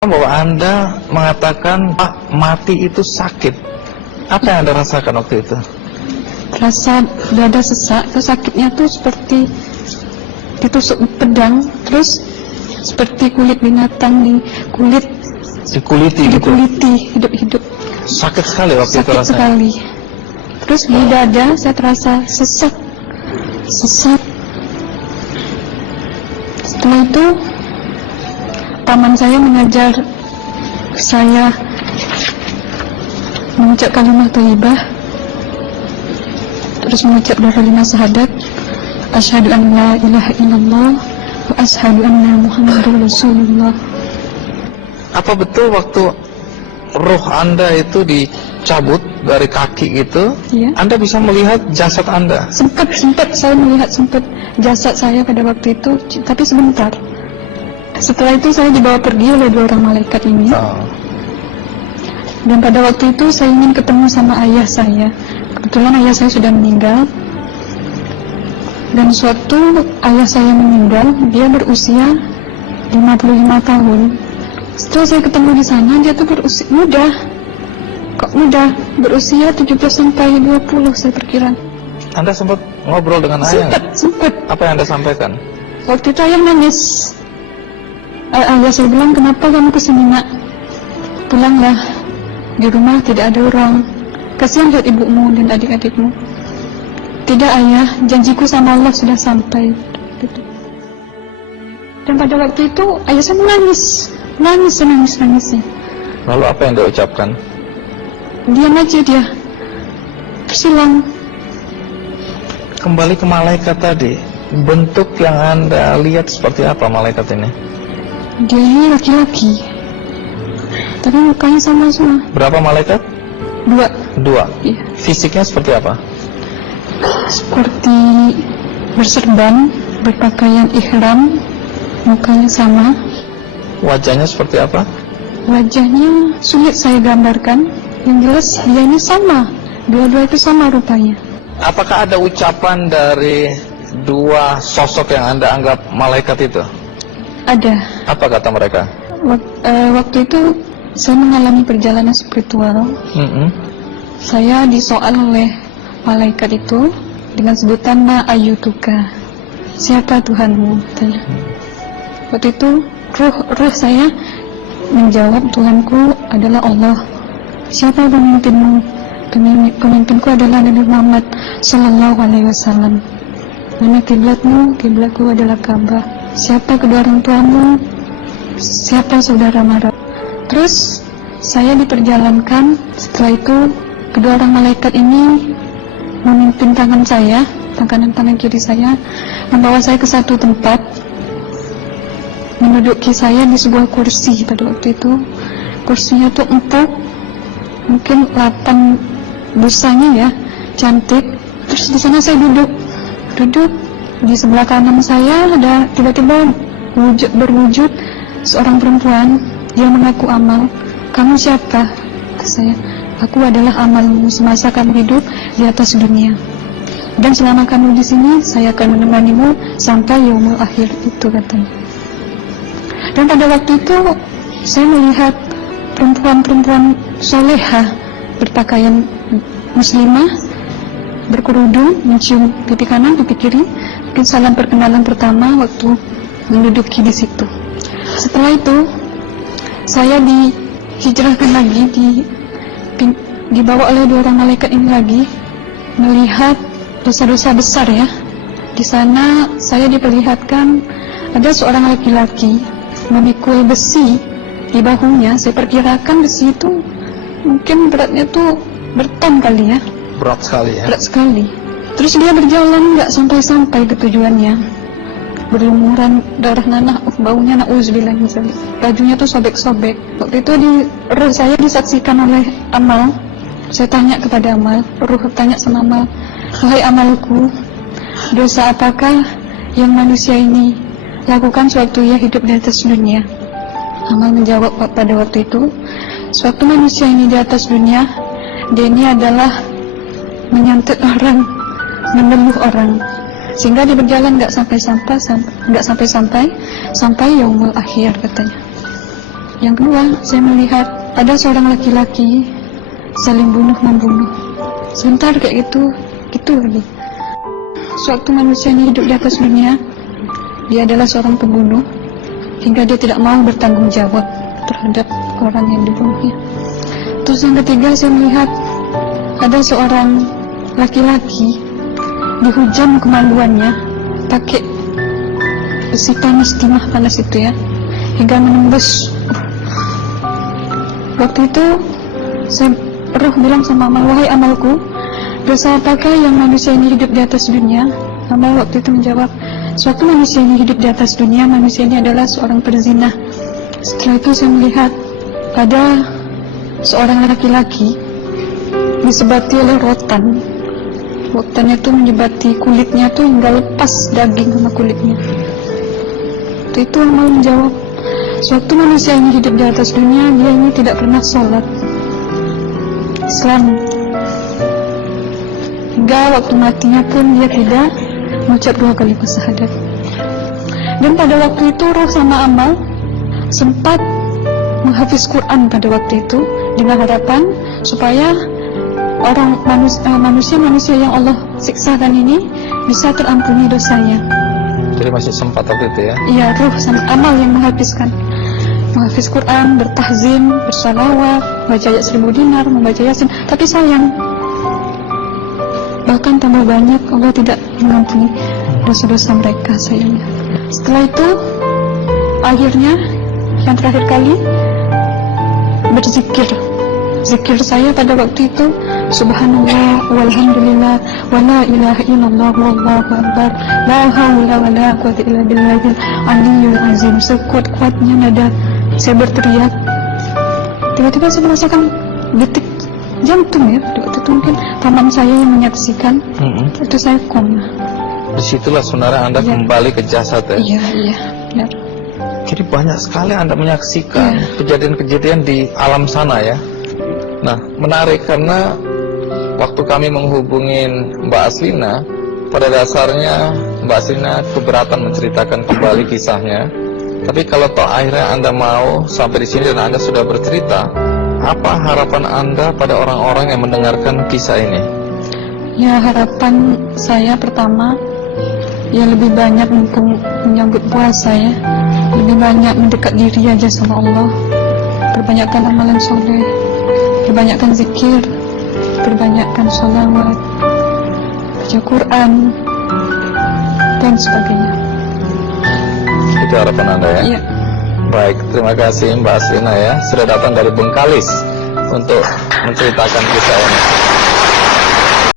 bahwa Anda mengatakan Pak, mati itu sakit. Apa yang Anda rasakan waktu itu? Rasa dada sesak, terus sakitnya tuh seperti ditusuk pedang, terus seperti kulit binatang Dikuliti gitu? dikuliti hidup-hidup. Sakit sekali waktu itu Sakit rasanya? sekali. Terus di dada saya terasa sesak. Setelah itu paman saya mengajar saya mengucap kalimat thayyibah, terus mengucap doa kalimat syahadat, asyhadu an la ilaha illallah wa asyhadu anna muhammadar rasulullah. Apa betul waktu roh Anda itu dicabut dari kaki gitu, Iya. Anda bisa melihat jasad Anda? Sempat saya melihat jasad saya pada waktu itu, tapi sebentar. Setelah itu saya dibawa pergi oleh dua orang malaikat ini. Dan pada waktu itu saya ingin ketemu sama ayah saya. Kebetulan ayah saya sudah meninggal. Dan suatu ayah saya meninggal, dia berusia 55 tahun. Setelah saya ketemu di sana, dia tuh berusia muda. Kok muda? Berusia 17 sampai 20 saya perkira. Anda sempat ngobrol dengan ayah? Sempat. Apa yang Anda sampaikan? Waktu itu ayah nangis. Ayah saya bilang, kenapa kamu kesini nak? Pulanglah, di rumah tidak ada orang. Kasihan lihat ibumu dan adik-adikmu. Tidak ayah, janjiku sama Allah sudah sampai. Dan pada waktu itu ayah saya menangis. Lalu apa yang dia ucapkan? Diam aja dia, tersilang. Kembali ke malaikat tadi, bentuk yang Anda lihat seperti apa malaikat ini? Dia ini laki-laki, tapi mukanya sama semua. Berapa malaikat? Dua. Iya. Fisiknya seperti apa? Seperti berserban, berpakaian ihram, mukanya sama. Wajahnya seperti apa? Wajahnya sulit saya gambarkan. Yang jelas dia ini sama, dua-dua itu sama rupanya. Apakah ada ucapan dari dua sosok yang Anda anggap malaikat itu? Ada. Apa kata mereka? Waktu itu saya mengalami perjalanan spiritual. Saya disoal oleh malaikat itu dengan sebutan Ma ayyutuka, siapa Tuhanmu? Katanya. Waktu itu roh saya menjawab, Tuhanku adalah Allah. Siapa pemimpinmu? Pemimpinku adalah Nabi Muhammad Sallallahu Alaihi Wasallam. Mana kiblatmu? Kiblatku adalah Ka'bah. Siapa kedua orang tuamu? Siapa saudara mara? Terus saya diperjalankan. Setelah itu kedua orang malaikat ini memimpin tangan saya, tangan kiri saya, membawa saya ke satu tempat, menduduki saya di sebuah kursi. Pada waktu itu kursinya tuh empuk, mungkin 8 busanya ya, cantik. Terus di sana saya duduk di sebelah kanan saya ada tiba-tiba berwujud seorang perempuan yang mengaku Amal. Kamu siapa? Kata saya, aku adalah amalmu semasa kamu hidup di atas dunia. Dan selama kamu di sini, saya akan menemanimu sampai yaumul akhir, itu katanya. Dan pada waktu itu saya melihat perempuan-perempuan solehah berpakaian muslimah, berkerudung, mencium pipi kanan, pipi kiri. Mungkin salam perkenalan pertama waktu menduduki di situ. Setelah itu saya dihijrahkan lagi, dibawa oleh dua orang malaikat ini lagi, melihat dosa-dosa besar ya. Di sana saya diperlihatkan ada seorang laki-laki memikul besi di bahunya. Saya perkirakan besi itu mungkin beratnya tuh berton kali ya. Berat sekali ya? Berat sekali. Terus dia berjalan nggak sampai ke tujuannya. Berlumuran darah nanah, baunya na'udzubillah misalnya. Bajunya tuh sobek-sobek. Waktu itu roh saya disaksikan oleh Amal. Saya tanya kepada Amal, roh tanya sama Amal, wahai amalku, dosa apakah yang manusia ini lakukan sewaktu ia hidup di atas dunia? Amal menjawab pada waktu itu, sewaktu manusia ini di atas dunia, dia ini adalah menyantet orang, menemuh orang, sehingga dia berjalan nggak sampai yaumul akhir katanya. Yang kedua, saya melihat ada seorang laki-laki saling bunuh-membunuh. Sebentar kayak gitu lagi. Sewaktu manusia ini hidup di atas dunia, dia adalah seorang pembunuh, hingga dia tidak mau bertanggung jawab terhadap orang yang dibunuhnya. Terus yang ketiga, saya melihat ada seorang laki-laki dihujam kemaluannya pakai besi panas, timah panas itu ya, hingga menembus. Waktu itu roh bilang sama amal, wahai amalku, dosa apakah yang manusia ini hidup di atas dunia? Amal waktu itu menjawab, suatu manusia ini hidup di atas dunia, manusia ini adalah seorang perzina. Setelah itu saya melihat ada seorang laki-laki disebati oleh rotan. Rotannya itu menyebati kulitnya tuh hingga lepas daging sama kulitnya. Itu amal menjawab, suatu manusia ini hidup di atas dunia, dia ini tidak pernah sholat Islam, hingga waktu matinya pun dia tidak mengucap 2 kali syahadat. Dan pada waktu itu roh sama amal sempat menghafiz Quran pada waktu itu dengan harapan supaya orang manusia yang Allah siksakan ini bisa terampuni dosanya. Jadi masih sempat waktu itu ya? Iya, roh sama amal yang menghafiz Quran, bertahzim, bersalawat, baca ayat 1000 dinar, membaca Yasin. Tapi sayang, bahkan tambah banyak Allah tidak mengampuni dosa-dosa mereka sayangnya. Setelah itu, akhirnya yang terakhir kali berzikir. Zikir saya pada waktu itu, subhanallah, walhamdulillah, wa la ilaha illallah, wallahu akbar, la haula wa la quwwata illa billahil aliyyil azim. Sekuat-kuatnya nada saya berteriak. Tiba-tiba saya merasakan detik jantung ya. Waktu itu mungkin paman saya yang menyaksikan. Itu saya koma. Disitulah saudara Anda kembali ke jasad ya? Iya, benar. Jadi banyak sekali Anda menyaksikan kejadian-kejadian di alam sana ya. Nah, menarik karena waktu kami menghubungin Mbak Aslina, pada dasarnya Mbak Aslina keberatan menceritakan kembali kisahnya. Tapi kalau toh akhirnya Anda mau sampai di sini dan Anda sudah bercerita, apa harapan Anda pada orang-orang yang mendengarkan kisah ini? Ya, harapan saya pertama, ya lebih banyak menyambut puasa ya, lebih banyak mendekat diri aja sama Allah, perbanyakkan amalan soleh, perbanyakkan zikir, perbanyakkan sholawat, baca Quran, dan sebagainya. Itu harapan Anda ya? Iya. Baik, terima kasih Mbak Aslina ya, sudah datang dari Bengkalis untuk menceritakan kisah ini.